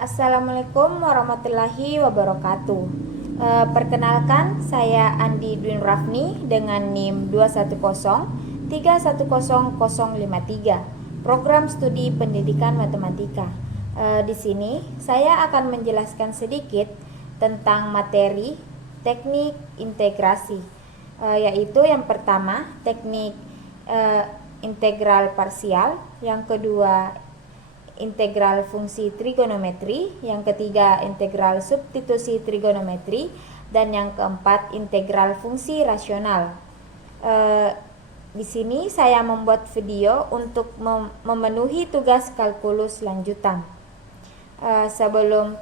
Assalamualaikum warahmatullahi wabarakatuh. Perkenalkan, saya Andi Dwin Rafni dengan NIM 210310053, Program Studi Pendidikan Matematika. Di sini saya akan menjelaskan sedikit tentang materi teknik integrasi, yaitu yang pertama teknik integral parsial, yang kedua integral fungsi trigonometri, yang ketiga integral substitusi trigonometri, dan yang keempat integral fungsi rasional. Di sini saya membuat video untuk memenuhi tugas kalkulus lanjutan. Sebelum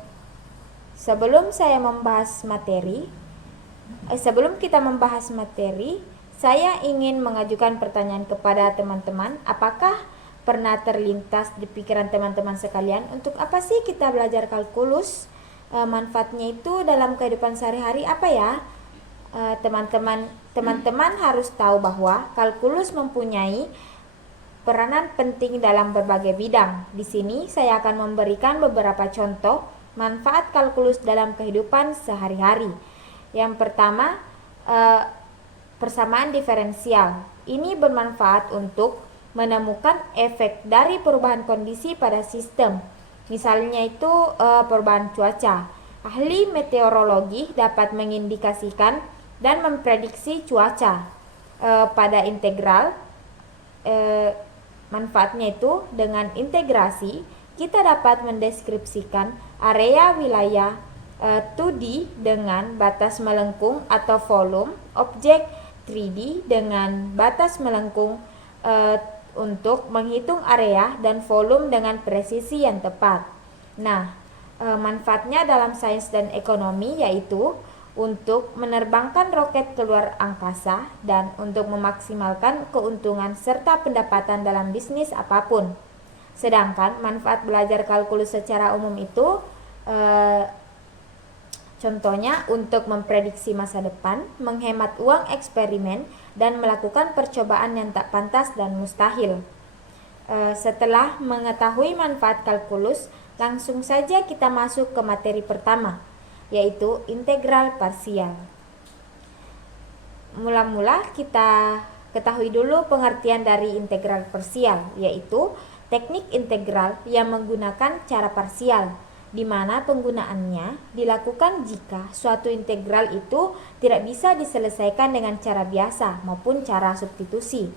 kita membahas materi, saya ingin mengajukan pertanyaan kepada teman-teman. Apakah pernah terlintas di pikiran teman-teman sekalian, untuk apa sih kita belajar kalkulus? Manfaatnya itu dalam kehidupan sehari-hari apa ya? Teman-teman harus tahu bahwa kalkulus mempunyai peranan penting dalam berbagai bidang. Di sini saya akan memberikan beberapa contoh manfaat kalkulus dalam kehidupan sehari-hari. Yang pertama, persamaan diferensial. Ini bermanfaat untuk menemukan efek dari perubahan kondisi pada sistem. Misalnya itu perubahan cuaca. Ahli meteorologi dapat mengindikasikan dan memprediksi cuaca pada integral. Manfaatnya itu dengan integrasi kita dapat mendeskripsikan area wilayah 2D dengan batas melengkung atau volume, objek 3D dengan batas melengkung untuk menghitung area dan volume dengan presisi yang tepat. Nah, manfaatnya dalam sains dan ekonomi yaitu untuk menerbangkan roket keluar angkasa dan untuk memaksimalkan keuntungan serta pendapatan dalam bisnis apapun. Sedangkan manfaat belajar kalkulus secara umum itu contohnya untuk memprediksi masa depan, menghemat uang eksperimen, dan melakukan percobaan yang tak pantas dan mustahil. Setelah mengetahui manfaat kalkulus, langsung saja kita masuk ke materi pertama, yaitu integral parsial. Mula-mula kita ketahui dulu pengertian dari integral parsial, yaitu teknik integral yang menggunakan cara parsial, di mana penggunaannya dilakukan jika suatu integral itu tidak bisa diselesaikan dengan cara biasa maupun cara substitusi.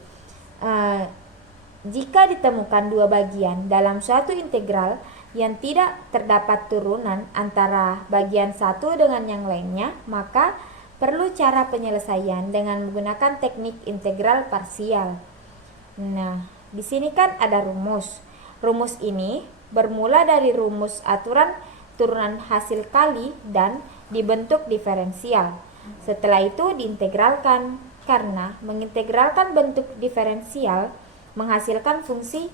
Jika ditemukan dua bagian dalam suatu integral yang tidak terdapat turunan antara bagian satu dengan yang lainnya, maka perlu cara penyelesaian dengan menggunakan teknik integral parsial. Nah, di sini kan ada rumus. Rumus ini bermula dari rumus aturan turunan hasil kali dan dibentuk diferensial. Setelah itu diintegralkan, karena mengintegralkan bentuk diferensial menghasilkan fungsi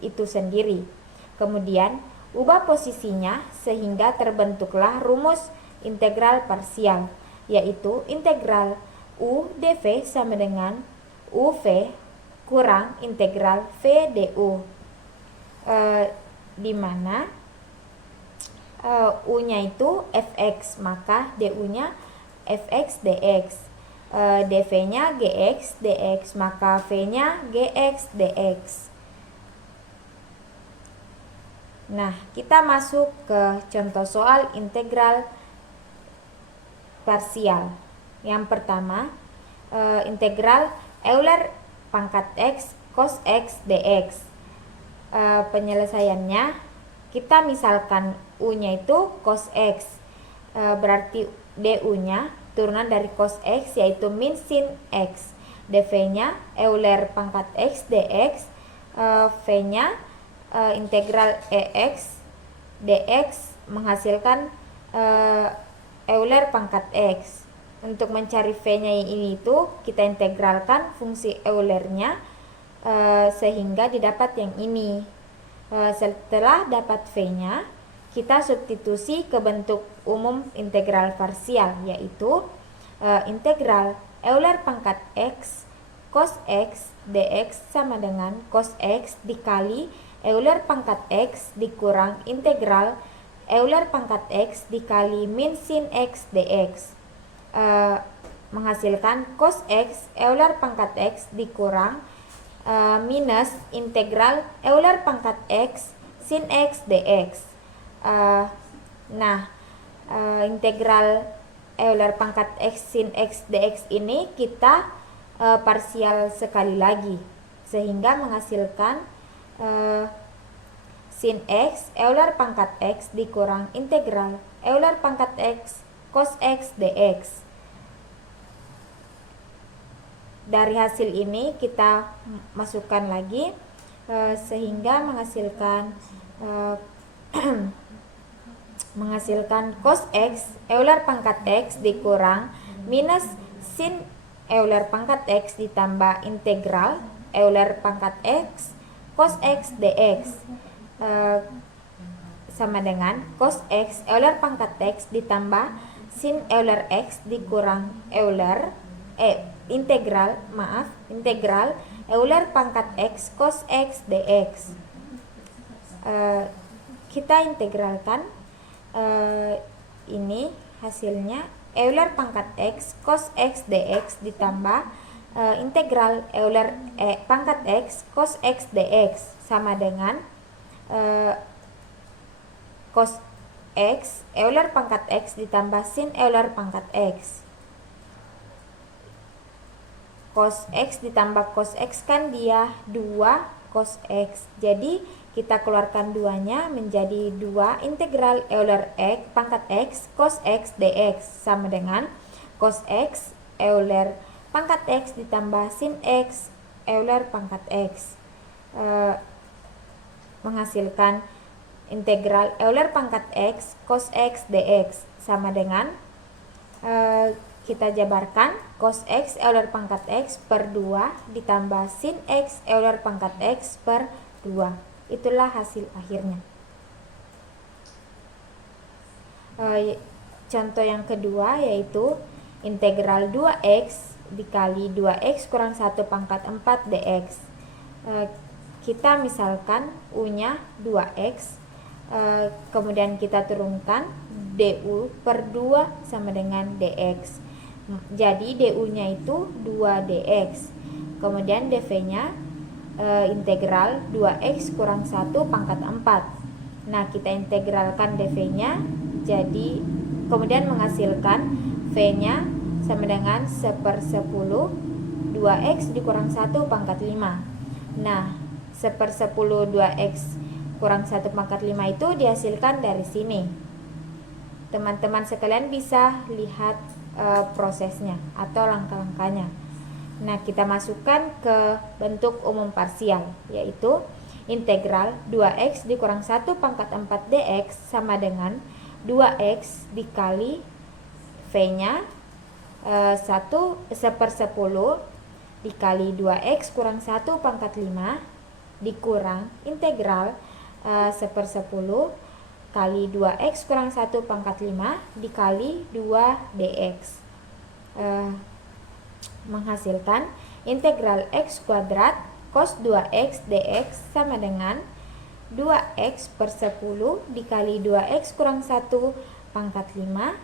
itu sendiri. Kemudian ubah posisinya sehingga terbentuklah rumus integral parsial, yaitu integral U dv sama dengan UV kurang integral V du, di mana U-nya itu fx, maka du-nya fx dx, dv-nya gx dx, maka v-nya gx dx. Nah, kita masuk ke contoh soal integral parsial. Yang pertama, integral Euler pangkat x cos x dx. Penyelesaiannya, kita misalkan U-nya itu cos x, berarti du-nya turunan dari cos x yaitu min sin x, dv-nya Euler pangkat x dx, v-nya integral ex dx menghasilkan Euler pangkat x. Untuk mencari v-nya ini itu kita integralkan fungsi Eulernya sehingga didapat yang ini. Setelah dapat v-nya, kita substitusi ke bentuk umum integral parsial, yaitu integral Euler pangkat x cos x dx sama dengan cos x dikali Euler pangkat x dikurang integral Euler pangkat X dikali min sin X dx. Menghasilkan cos X Euler pangkat X dikurang minus integral Euler pangkat X sin X dx. Integral Euler pangkat X sin X dx ini kita parsial sekali lagi, sehingga menghasilkan sin X Euler pangkat X dikurang integral Euler pangkat X cos X dx. Dari hasil ini kita masukkan lagi sehingga menghasilkan cos X Euler pangkat X dikurang minus sin Euler pangkat X ditambah integral Euler pangkat X cos X dx sama dengan cos X Euler pangkat X ditambah sin Euler X dikurang integral Euler pangkat X cos X dx. Kita integralkan ini hasilnya Euler pangkat X cos X dx ditambah integral Euler pangkat X cos X dx sama dengan cos X Euler pangkat X ditambah sin Euler pangkat X. Cos X ditambah cos X kan dia 2 cos X. Jadi kita keluarkan duanya menjadi 2 integral Euler pangkat X cos X dx sama dengan cos X Euler pangkat X ditambah sin X Euler pangkat X. Menghasilkan integral Euler pangkat X cos X dx sama dengan kita jabarkan cos X Euler pangkat X per 2 ditambah sin X Euler pangkat X per 2. Itulah hasil akhirnya. Contoh yang kedua yaitu integral 2x dikali 2x kurang 1 pangkat 4 dx. Kita misalkan u-nya 2x, kemudian kita turunkan du per 2 sama dengan dx. Jadi du-nya itu 2 dx. Kemudian dv-nya integral 2x kurang 1 pangkat 4. Nah, kita integralkan dv-nya, jadi kemudian menghasilkan v-nya sama dengan 1/10 2x dikurang 1 pangkat 5. Nah, 1/10 2x kurang 1 pangkat 5 itu dihasilkan dari sini. Teman-teman sekalian bisa lihat prosesnya atau langkah-langkahnya. Nah, kita masukkan ke bentuk umum parsial, yaitu integral 2x dikurang 1 pangkat 4 dx sama dengan 2x dikali v-nya 1/10 dikali 2x kurang 1 pangkat 5 dikurang integral 1/10 kali 2x kurang 1 pangkat 5 dikali 2 dx. Menghasilkan integral x kuadrat cos 2x dx sama dengan 2x per 10 dikali 2x kurang 1 pangkat 5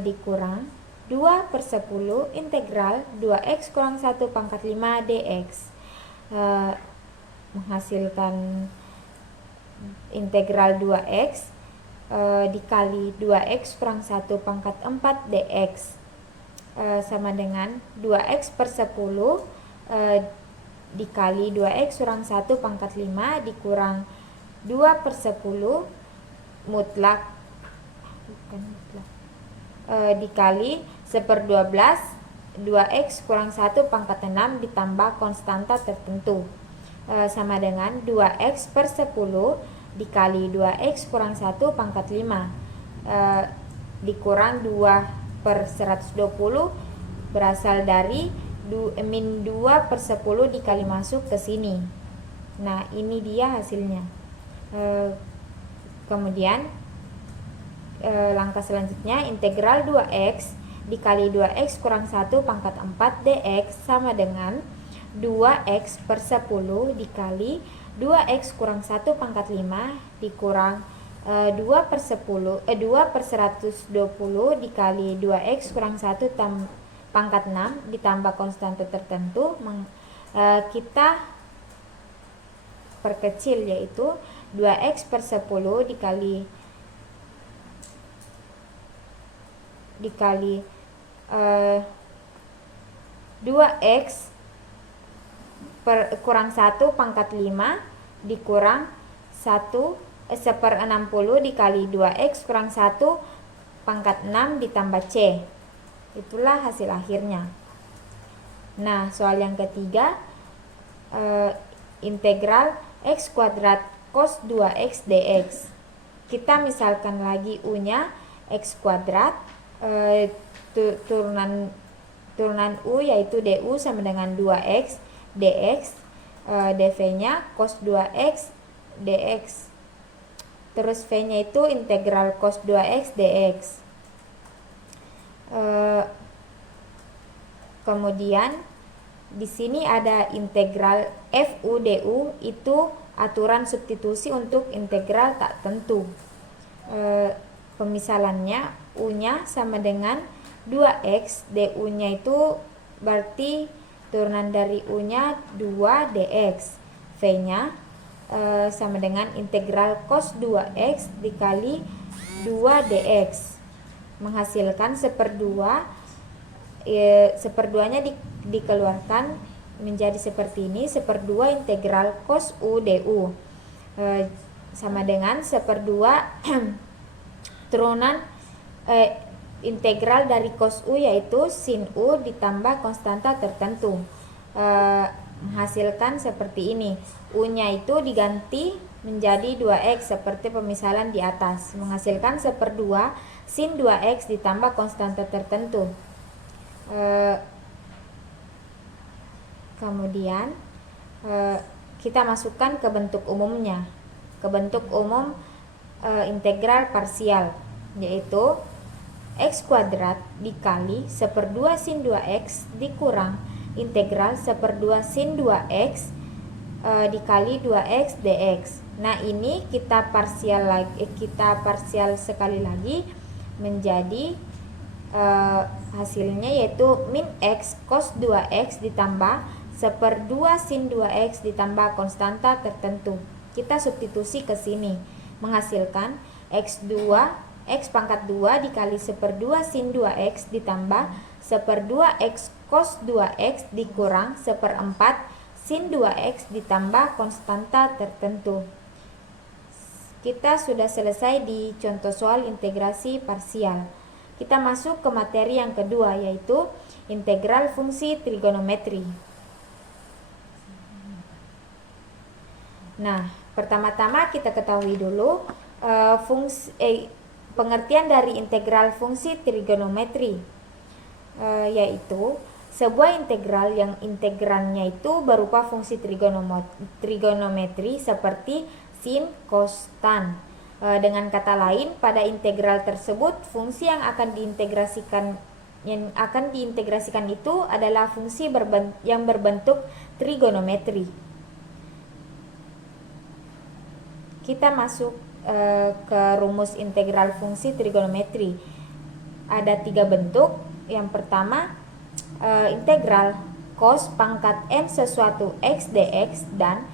dikurang 2/10 integral 2x kurang 1 pangkat 5 dx. Menghasilkan integral 2x dikali 2x kurang 1 pangkat 4 dx sama dengan 2x per 10 dikali 2x kurang 1 pangkat 5 dikurang 2/10 mutlak dikali 1/12 2x kurang 1 pangkat 6 ditambah konstanta tertentu sama dengan 2x per 10 dikali 2x kurang 1 pangkat 5 dikurang 2/120 berasal dari min 2/10 dikali masuk ke sini. Nah, ini dia hasilnya. Kemudian langkah selanjutnya integral 2x dikali 2x kurang 1 pangkat 4 dx sama dengan 2x per 10 dikali 2x kurang 1 pangkat 5 dikurang 2/120 dikali 2x kurang 1 pangkat 6 ditambah konstanta tertentu. Kita perkecil, yaitu 2x/10 dikali 2x kurang 1 pangkat 5 dikurang 1/60 dikali 2x kurang 1 pangkat 6 ditambah c. Itulah hasil akhirnya. Nah, soal yang ketiga, integral x kuadrat cos 2x dx. Kita misalkan lagi u-nya x kuadrat, turunan u yaitu du sama dengan 2x dx, dv-nya cos 2x dx. Terus v-nya itu integral cos 2x dx. Kemudian di sini ada integral fu du, itu aturan substitusi untuk integral tak tentu. Pemisalannya u-nya sama dengan 2x, du-nya itu berarti turunan dari u-nya 2 dx. V-nya sama dengan integral cos 2x dikali 2 dx, menghasilkan seperduanya dikeluarkan menjadi seperti ini, 1/2 integral cos u du, sama dengan 1/2 turunan integral dari cos u yaitu sin u ditambah konstanta tertentu, menghasilkan seperti ini. U-nya itu diganti menjadi 2x seperti pemisalan di atas, menghasilkan 1/2 sin 2x ditambah konstanta tertentu. Kemudian kita masukkan ke bentuk umumnya, ke bentuk umum integral parsial, yaitu x kuadrat dikali 1/2 sin 2x dikurang integral 1/2 sin 2x dikali 2x dx. Nah, ini kita parsial sekali lagi menjadi hasilnya yaitu min x cos 2x ditambah 1/2 sin 2x ditambah konstanta tertentu. Kita substitusi ke sini, menghasilkan x pangkat 2 dikali 1/2 sin 2x ditambah 1/2 x cos 2x dikurang 1/4 sin 2x ditambah konstanta tertentu. Kita sudah selesai di contoh soal integrasi parsial. Kita masuk ke materi yang kedua, yaitu integral fungsi trigonometri. Nah, pertama-tama kita ketahui dulu pengertian dari integral fungsi trigonometri, yaitu sebuah integral yang integrannya itu berupa fungsi trigonometri seperti sin, cos, tan. Dengan kata lain, pada integral tersebut fungsi yang akan diintegrasikan itu adalah fungsi yang berbentuk trigonometri. Kita masuk ke rumus integral fungsi trigonometri. Ada 3 bentuk. Yang pertama, integral cos pangkat n sesuatu x dx dan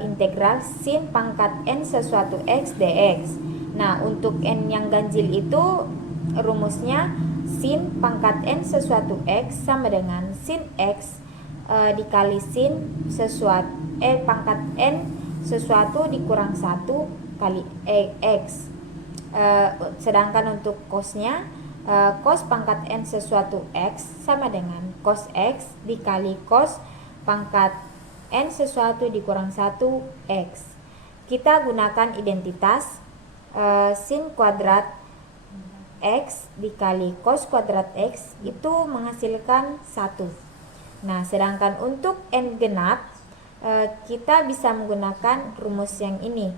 integral sin pangkat n sesuatu x dx. Nah, untuk n yang ganjil itu rumusnya sin pangkat n sesuatu x sama dengan sin x dikali sin pangkat n sesuatu dikurang 1 kali x. Sedangkan untuk cosnya, cos pangkat n sesuatu x sama dengan cos x dikali cos pangkat n sesuatu dikurang 1 x. Kita gunakan identitas sin kuadrat x dikali cos kuadrat x itu menghasilkan 1. Nah, sedangkan untuk n genap kita bisa menggunakan rumus yang ini.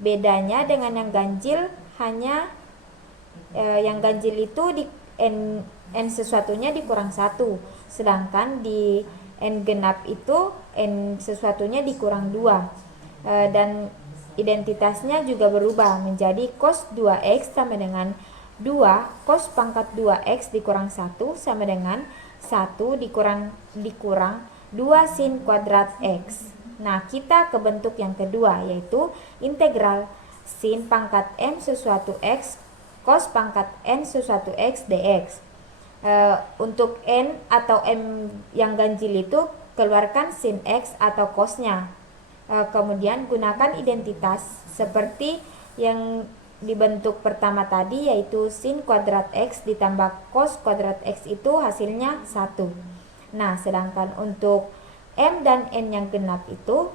Bedanya dengan yang ganjil hanya yang ganjil itu di n sesuatunya dikurang 1, sedangkan di n genap itu n sesuatunya dikurang 2. Dan identitasnya juga berubah menjadi cos 2x sama dengan 2 cos pangkat 2x dikurang 1 sama dengan 1 dikurang 2 sin kuadrat x. Nah, kita ke bentuk yang kedua, yaitu integral sin pangkat m sesuatu x cos pangkat n sesuatu x dx. Untuk n atau m yang ganjil itu keluarkan sin x atau cosnya. Kemudian gunakan identitas seperti yang dibentuk pertama tadi, yaitu sin kuadrat x ditambah cos kuadrat x itu hasilnya 1. Nah, sedangkan untuk m dan n yang genap itu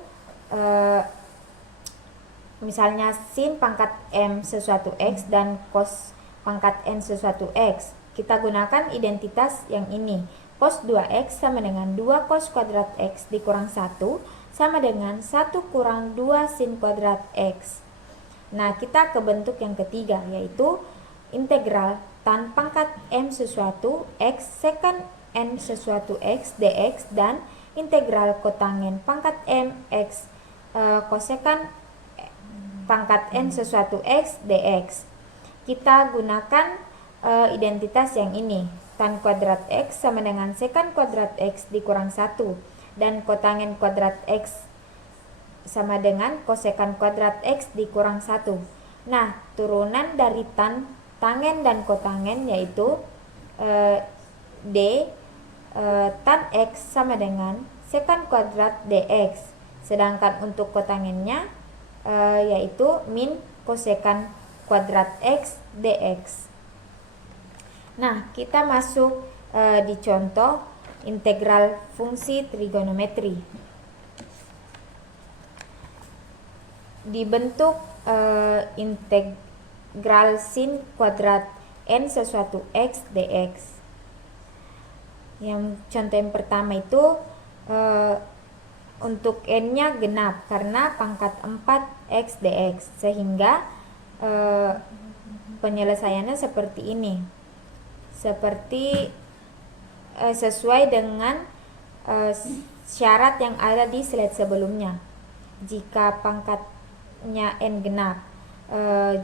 misalnya sin pangkat m sesuatu x dan cos pangkat n sesuatu x, kita gunakan identitas yang ini. Cos 2x sama dengan 2 cos kuadrat x dikurang 1 sama dengan 1 kurang 2 sin kuadrat x. Nah, kita ke bentuk yang ketiga, yaitu integral tan pangkat m sesuatu x secant n sesuatu x dx dan integral kotangen pangkat m x kosekant pangkat n sesuatu x dx. Kita gunakan identitas yang ini. Tan kuadrat x sama dengan secant kuadrat x dikurang 1 dan kotangen kuadrat x sama dengan kosekant kuadrat x dikurang 1. Nah, turunan dari tangen dan kotangen yaitu d tan x sama dengan secant kuadrat dx. Sedangkan untuk kotangennya yaitu min kosekant kuadrat x dx. Nah, kita masuk di contoh integral fungsi trigonometri. Dibentuk integral sin kuadrat n sesuatu x dx. Yang contoh yang pertama itu untuk n-nya genap karena pangkat 4 x dx, sehingga penyelesaiannya seperti ini. Seperti sesuai dengan syarat yang ada di slide sebelumnya. Jika pangkatnya n genap,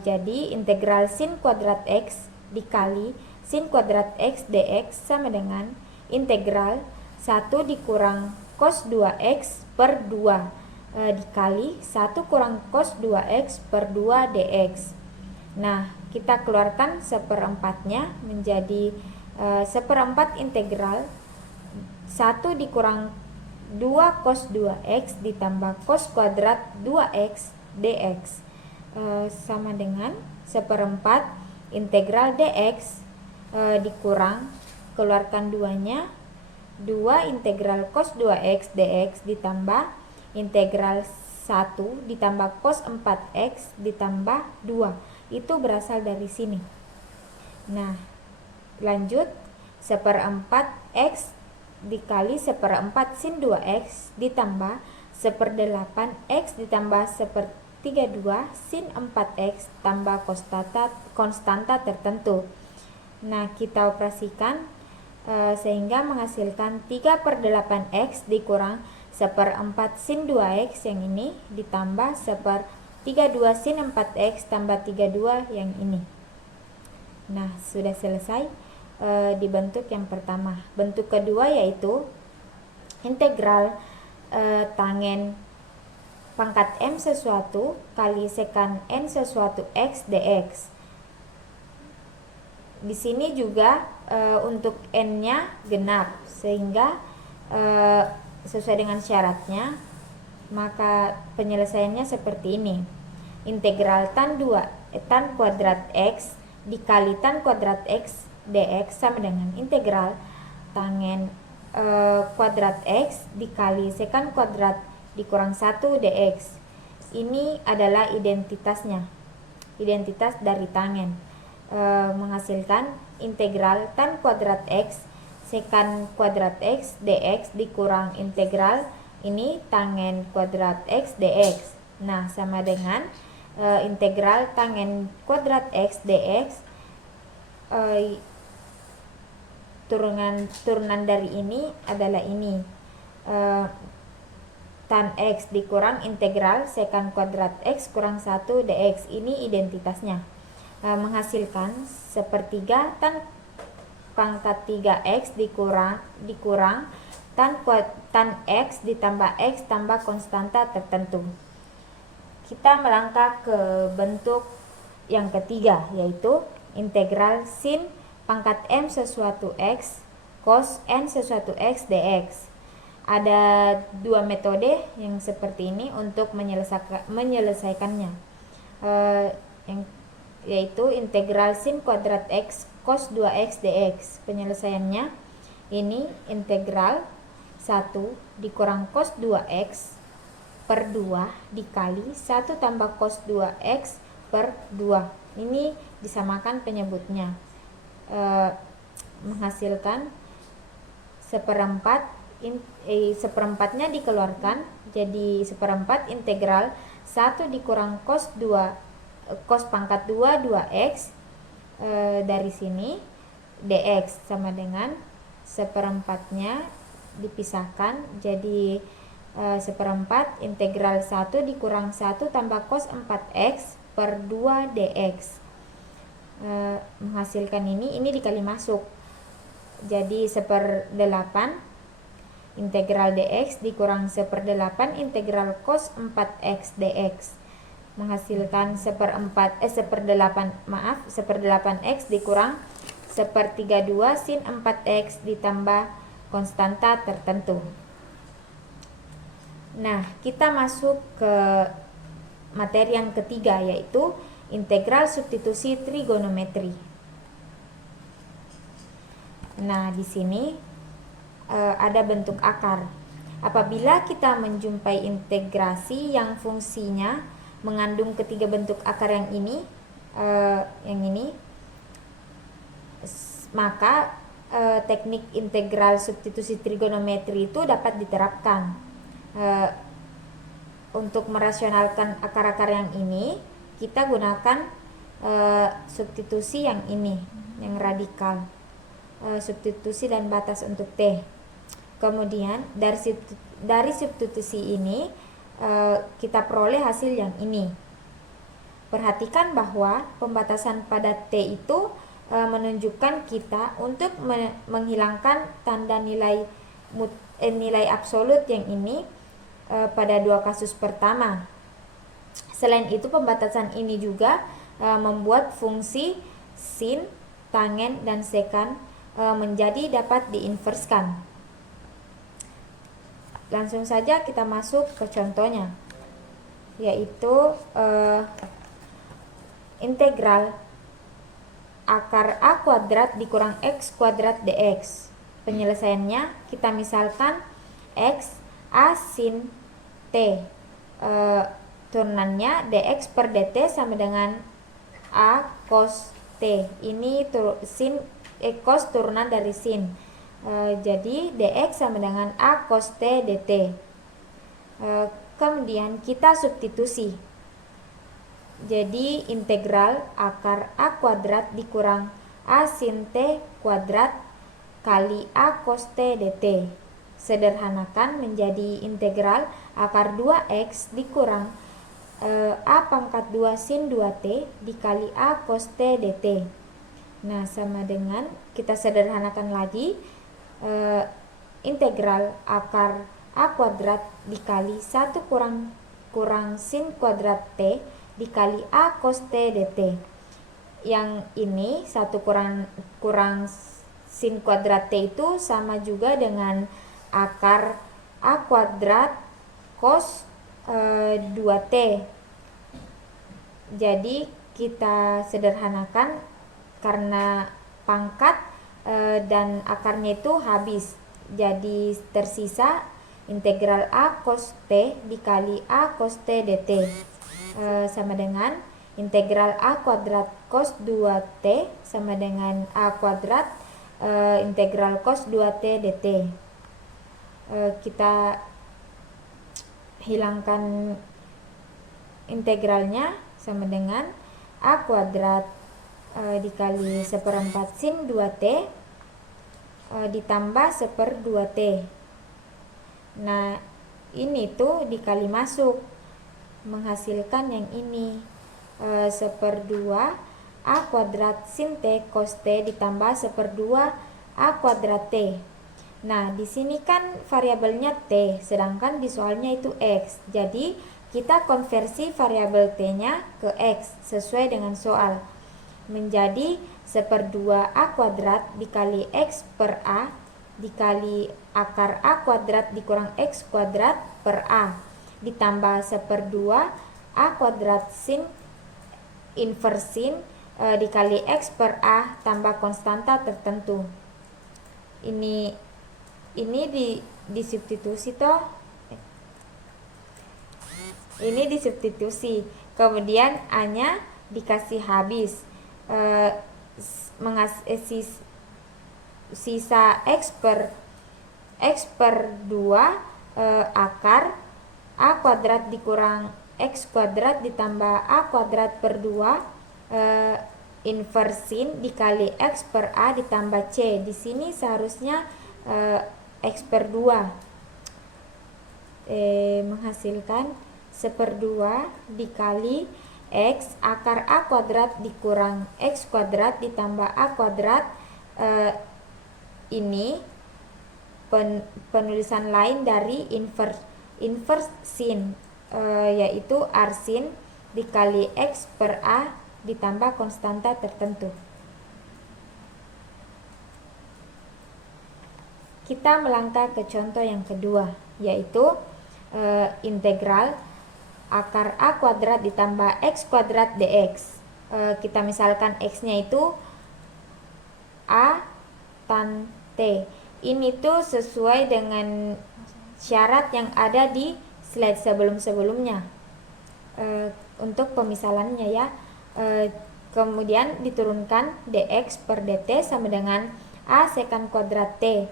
jadi integral sin kuadrat x dikali sin kuadrat x dx sama dengan integral 1 dikurang cos 2x per 2 dikali 1 kurang cos 2x per 2 dx. Nah, kita keluarkan seperempatnya menjadi seperempat integral 1 dikurang 2 cos 2x ditambah cos kuadrat 2x dx sama dengan seperempat integral dx dikurang, keluarkan 2-nya, 2 integral cos 2x dx ditambah integral 1 ditambah cos 4x ditambah 2. Itu berasal dari sini. Nah, lanjut, seperempat x dikali seperempat sin 2x ditambah seperdelapan x ditambah sepertiga 2 sin 4x tambah konstanta tertentu. Nah, kita operasikan sehingga menghasilkan 3/8x dikurang seperempat sin 2x yang ini ditambah sepertiga 2 sin 4x tambah 32 yang ini. Nah, sudah selesai di bentuk yang pertama. Bentuk kedua yaitu integral tangen pangkat m sesuatu kali secant n sesuatu x dx. Di sini juga untuk n-nya genap, sehingga sesuai dengan syaratnya, maka penyelesaiannya seperti ini. Integral tan kuadrat x dikali tan kuadrat x dx sama dengan integral tangen kuadrat x dikali secant kuadrat dikurang 1 dx. Ini adalah identitasnya, identitas dari tangen, menghasilkan integral tan kuadrat x secant kuadrat x dx dikurang integral ini tangen kuadrat x dx. Nah, sama dengan integral tangen kuadrat x dx, turunan dari ini adalah ini, tan X dikurang integral sekant kuadrat X kurang 1 dx. Ini identitasnya. Menghasilkan sepertiga tan pangkat 3x dikurang tan X ditambah X tambah konstanta tertentu. Kita melangkah ke bentuk yang ketiga, yaitu integral sin pangkat M sesuatu X cos N sesuatu X dx. Ada dua metode yang seperti ini untuk menyelesaikannya, yaitu integral sin kuadrat X cos 2x dx. Penyelesaiannya ini integral 1 dikurang cos 2x per 2 dikali 1 tambah cos 2x per 2. Ini disamakan penyebutnya, menghasilkan seperempatnya dikeluarkan, jadi seperempat integral 1 dikurang cos pangkat 2 2x dari sini dx sama dengan seperempatnya dipisahkan, jadi seperempat integral 1 dikurang 1 tambah cos 4x per 2 dx. Menghasilkan ini dikali masuk, jadi 1/8 integral dx dikurang 1/8 integral cos 4x dx. Menghasilkan 1/8x dikurang 1/32 sin 4x ditambah konstanta tertentu. Nah, kita masuk ke materi yang ketiga, yaitu integral substitusi trigonometri. Nah, di sini ada bentuk akar. Apabila kita menjumpai integrasi yang fungsinya mengandung ketiga bentuk akar yang ini, maka teknik integral substitusi trigonometri itu dapat diterapkan. Untuk merasionalkan akar-akar yang ini, kita gunakan substitusi yang ini, yang radikal, substitusi dan batas untuk T. Kemudian dari substitusi ini kita peroleh hasil yang ini. Perhatikan bahwa pembatasan pada T itu menunjukkan kita untuk menghilangkan tanda nilai absolut yang ini pada dua kasus pertama. Selain itu, pembatasan ini juga membuat fungsi sin, tangen, dan sekant menjadi dapat diinverskan. Langsung saja kita masuk ke contohnya, yaitu integral akar A kuadrat dikurang X kuadrat dx. Penyelesaiannya kita misalkan X A sin T, turunannya dx per dt sama dengan A cos T. Ini cos turunan dari sin. Jadi dx sama dengan A cos T dt. Kemudian kita substitusi. Jadi integral akar A kuadrat dikurang A sin T kuadrat kali A cos T dt. Sederhanakan menjadi integral akar 2x dikurang A pangkat 2 sin 2t dikali A cos T dt. Nah, sama dengan kita sederhanakan lagi, integral akar A kuadrat dikali 1 kurang sin kuadrat T dikali A cos T dt. Yang ini 1 kurang sin kuadrat T itu sama juga dengan akar A kuadrat cos 2t. Jadi kita sederhanakan karena pangkat dan akarnya itu habis. Jadi tersisa integral A cos T dikali A cos T dt sama dengan integral A kuadrat cos 2t sama dengan A kuadrat integral cos 2t dt. Kita hilangkan integralnya sama dengan A kuadrat dikali 1/4 sin 2t ditambah 1/2t. Nah, ini tuh dikali masuk, menghasilkan yang ini, 1/2 A kuadrat sin T cos T ditambah 1/2 A kuadrat T. Nah, di sini kan variabelnya T, sedangkan di soalnya itu X. Jadi, kita konversi variabel T-nya ke X sesuai dengan soal. Menjadi 1/2 A kuadrat dikali X per A dikali akar A kuadrat dikurang X kuadrat per A ditambah 1/2 A kuadrat sin inversin dikali X per A tambah konstanta tertentu. Ini disubstitusi toh. Ini disubstitusi. Kemudian A-nya dikasih habis. Sisa X per 2 akar A kuadrat dikurang X kuadrat ditambah A kuadrat per 2 inversin dikali X per A ditambah C. Di sini seharusnya X per 2 menghasilkan 1/2 dikali X akar A kuadrat dikurang X kuadrat ditambah A kuadrat. Ini penulisan lain dari inversin, yaitu arsin dikali X per A ditambah konstanta tertentu. Kita melangkah ke contoh yang kedua, yaitu integral akar A kuadrat ditambah X kuadrat dx. Kita misalkan X-nya itu A tan T. Ini tuh sesuai dengan syarat yang ada di slide sebelum-sebelumnya untuk pemisalannya ya. Kemudian diturunkan dx per dt sama dengan A sekant kuadrat T.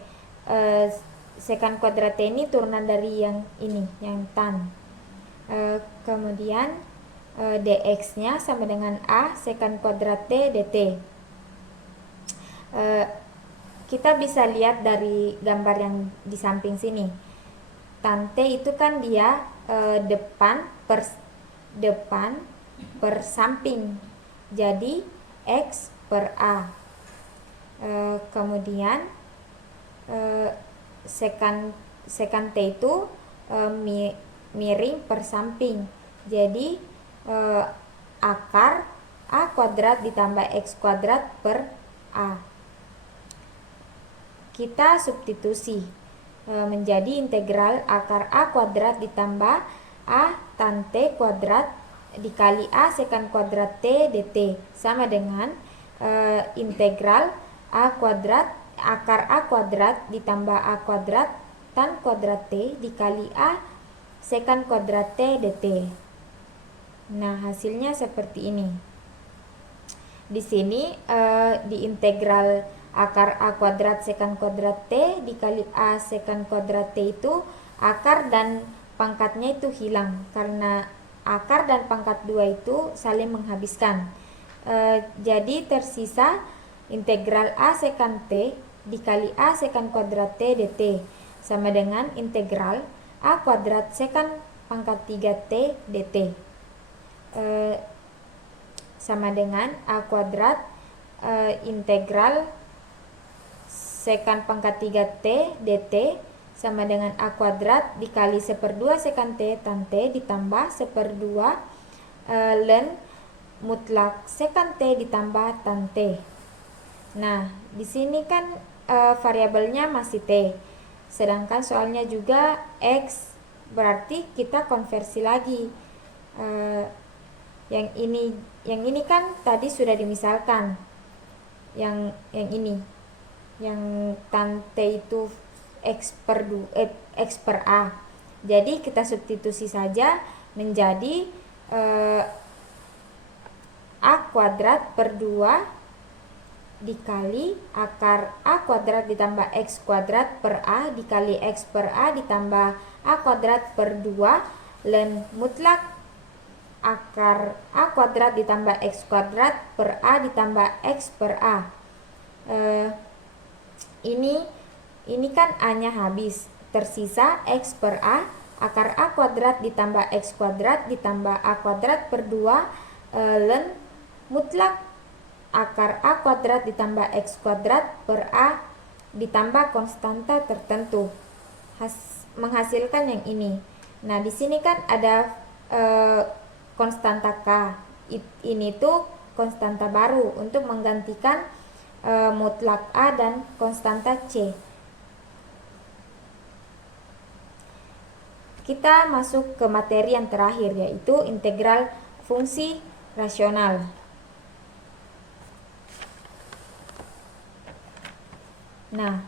Sekant kuadrat T ini turunan dari yang ini, yang tan. Kemudian dx nya sama dengan A sekant kuadrat T dt. Kita bisa lihat dari gambar yang di samping sini. Tan T itu kan dia depan per samping. Jadi X per A. Kemudian sekant T itu miring per samping. Jadi akar A kuadrat ditambah X kuadrat per A. Kita substitusi menjadi integral akar A kuadrat ditambah A tan T kuadrat dikali A sekant kuadrat T dt sama dengan integral A kuadrat akar A kuadrat ditambah A kuadrat tan kuadrat T dikali A sekant kuadrat T dt. Nah, hasilnya seperti ini. Di sini di integral akar A kuadrat sekant kuadrat T dikali A sekant kuadrat T itu akar dan pangkatnya itu hilang karena akar dan pangkat 2 itu saling menghabiskan. Jadi tersisa integral A sekant T dikali A sekant kuadrat T dt sama dengan integral A kuadrat sekant pangkat 3T dt sama dengan A kuadrat integral sekant pangkat 3T dt sama dengan A kuadrat dikali 1/2 sekant T tan T ditambah 1/2 ln mutlak sekant T ditambah tan T. Nah, di sini kan variabelnya masih T. Sedangkan soalnya juga X, berarti kita konversi lagi. Yang ini kan tadi sudah dimisalkan. Yang ini, yang tan T itu X per A. Jadi kita substitusi saja menjadi A kuadrat per 2 dikali akar A kuadrat ditambah X kuadrat per A dikali X per A ditambah A kuadrat per 2 ln mutlak akar A kuadrat ditambah X kuadrat per A ditambah X per A. Ini kan A nya habis, tersisa X per A akar A kuadrat ditambah X kuadrat ditambah A kuadrat per 2 ln mutlak akar A kuadrat ditambah X kuadrat per A ditambah konstanta tertentu menghasilkan yang ini. Nah, di sini kan ada konstanta K. Ini tuh konstanta baru untuk menggantikan mutlak A dan konstanta C. Kita masuk ke materi yang terakhir, yaitu integral fungsi rasional. Nah,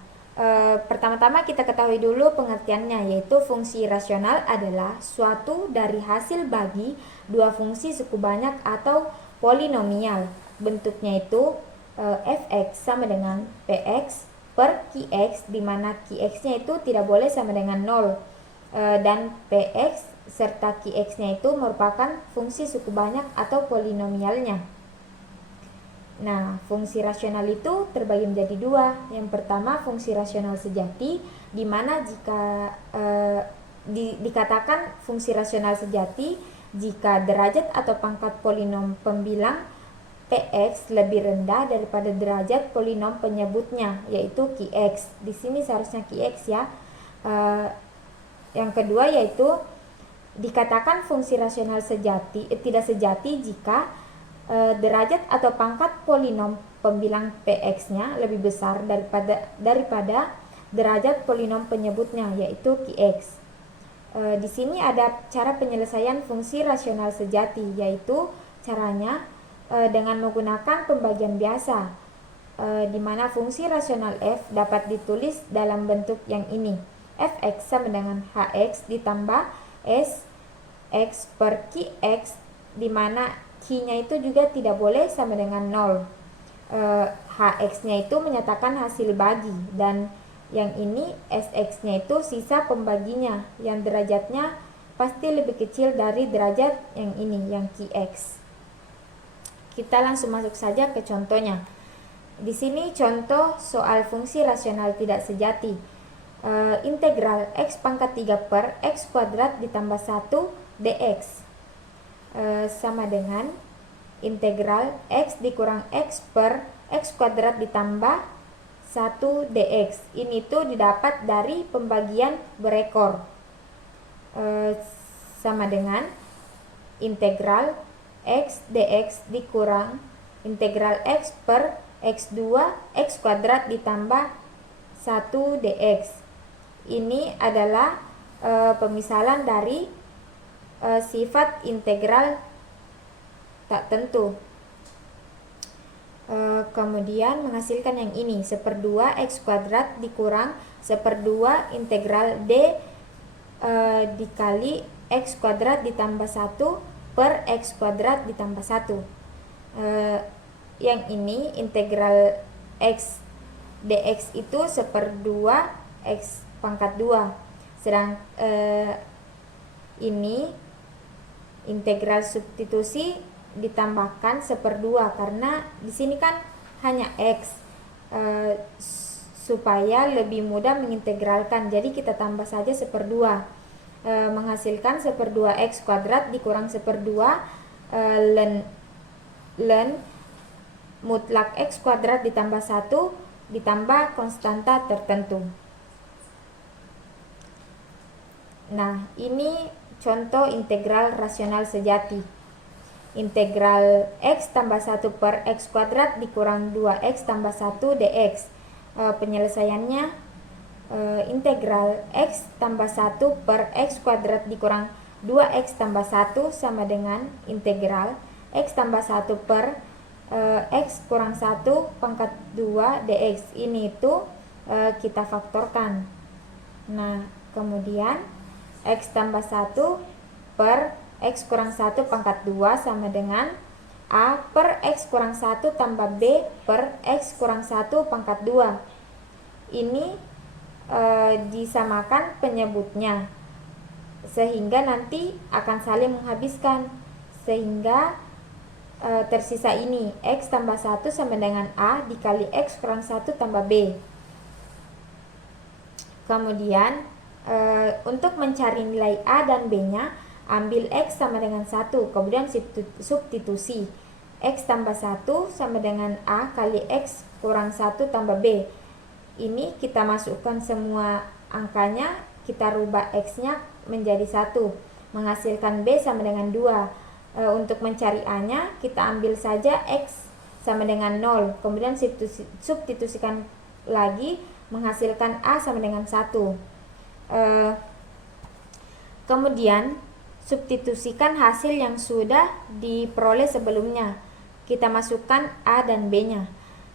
pertama-tama kita ketahui dulu pengertiannya, yaitu fungsi rasional adalah suatu dari hasil bagi dua fungsi suku banyak atau polinomial. Bentuknya itu fx sama dengan px per qx, di mana qx-nya itu tidak boleh sama dengan 0. Dan px serta qx-nya itu merupakan fungsi suku banyak atau polinomialnya. Nah, fungsi rasional itu terbagi menjadi dua. Yang pertama, fungsi rasional sejati, di mana jika dikatakan fungsi rasional sejati jika derajat atau pangkat polinom pembilang px lebih rendah daripada derajat polinom penyebutnya, yaitu qx. Di sini seharusnya qx ya. Yang kedua yaitu dikatakan fungsi rasional sejati tidak sejati jika derajat atau pangkat polinom pembilang px-nya lebih besar daripada derajat polinom penyebutnya, yaitu qx. Di sini ada cara penyelesaian fungsi rasional sejati, yaitu caranya dengan menggunakan pembagian biasa, di mana fungsi rasional f dapat ditulis dalam bentuk yang ini. Fx sama dengan hx ditambah s x per qx, di mana q-nya itu juga tidak boleh sama dengan 0. Hx-nya itu menyatakan hasil bagi, dan yang ini sx-nya itu sisa pembaginya yang derajatnya pasti lebih kecil dari derajat yang ini, yang qx. Kita langsung masuk saja ke contohnya. Di sini contoh soal fungsi rasional tidak sejati. Integral x pangkat 3 per x kuadrat ditambah 1 dx sama dengan integral x dikurang x per x kuadrat ditambah 1 dx. Ini tuh didapat dari pembagian berekor, sama dengan integral x dx dikurang integral x per x2 x kuadrat ditambah 1 dx. Ini adalah pemisalan dari sifat integral tak tentu. Kemudian menghasilkan yang ini, 1/2 x kuadrat dikurang 1/2 integral d dikali x kuadrat ditambah 1 per x kuadrat ditambah 1. Yang ini integral x dx itu 1/2 x pangkat 2. Sedang ini integral substitusi ditambahkan 1/2 karena di sini kan hanya x, supaya lebih mudah mengintegralkan. Jadi kita tambah saja 1/2, menghasilkan 1/2 x kuadrat dikurang 1/2 ln mutlak x kuadrat ditambah 1 ditambah konstanta tertentu. Nah, ini contoh integral rasional sejati. Integral x tambah 1 per x kuadrat dikurang 2x tambah 1 dx. Penyelesaiannya integral x tambah 1 per x kuadrat dikurang 2x tambah 1 sama dengan integral x tambah 1 per x kurang 1 pangkat 2 dx. Ini itu kita faktorkan. Nah, kemudian x tambah 1 per x kurang 1 pangkat 2 sama dengan a per x kurang 1 tambah b per x kurang 1 pangkat 2. Ini disamakan penyebutnya, sehingga nanti akan saling menghabiskan, sehingga tersisa ini x tambah 1 sama dengan a dikali x kurang 1 tambah b. Kemudian Untuk mencari nilai A dan B-nya, ambil X sama dengan 1, kemudian substitusi. X tambah 1 sama dengan A kali X kurang 1 tambah B. Ini kita masukkan semua angkanya, kita rubah X-nya menjadi 1, menghasilkan B sama dengan 2. Untuk mencari A-nya, kita ambil saja X sama dengan 0, kemudian substitusikan lagi, menghasilkan A sama dengan 1. Kemudian substitusikan hasil yang sudah diperoleh sebelumnya, kita masukkan A dan B-nya.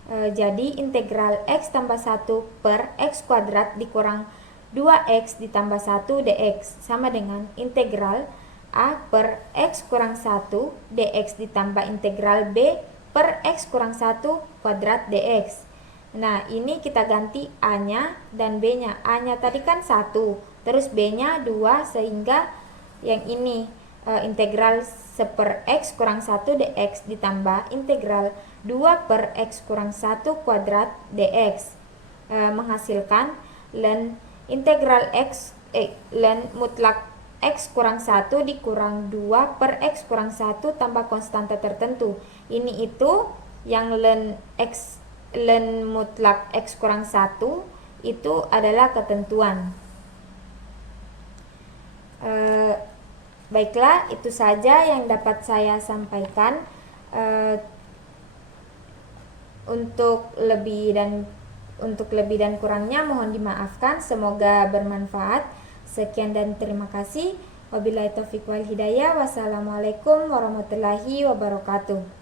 Jadi integral X tambah 1 per X kuadrat dikurang 2X ditambah 1 dx sama dengan integral A per X kurang 1 dx ditambah integral B per X kurang 1 kuadrat dx. Nah, ini kita ganti A-nya dan B-nya. A-nya tadi kan 1, terus B-nya 2, sehingga yang ini integral 1 per X kurang 1 dx ditambah integral 2 per X kurang 1 kuadrat dx. Menghasilkan ln integral ln mutlak X kurang 1 dikurang 2 per X kurang 1 tambah konstanta tertentu. Ini itu yang ln mutlak X kurang 1 itu adalah ketentuan. Baiklah, itu saja yang dapat saya sampaikan. Untuk lebih dan kurangnya mohon dimaafkan. Semoga bermanfaat. Sekian dan terima kasih. Wabillahi taufiq wal hidayah. Wassalamualaikum warahmatullahi wabarakatuh.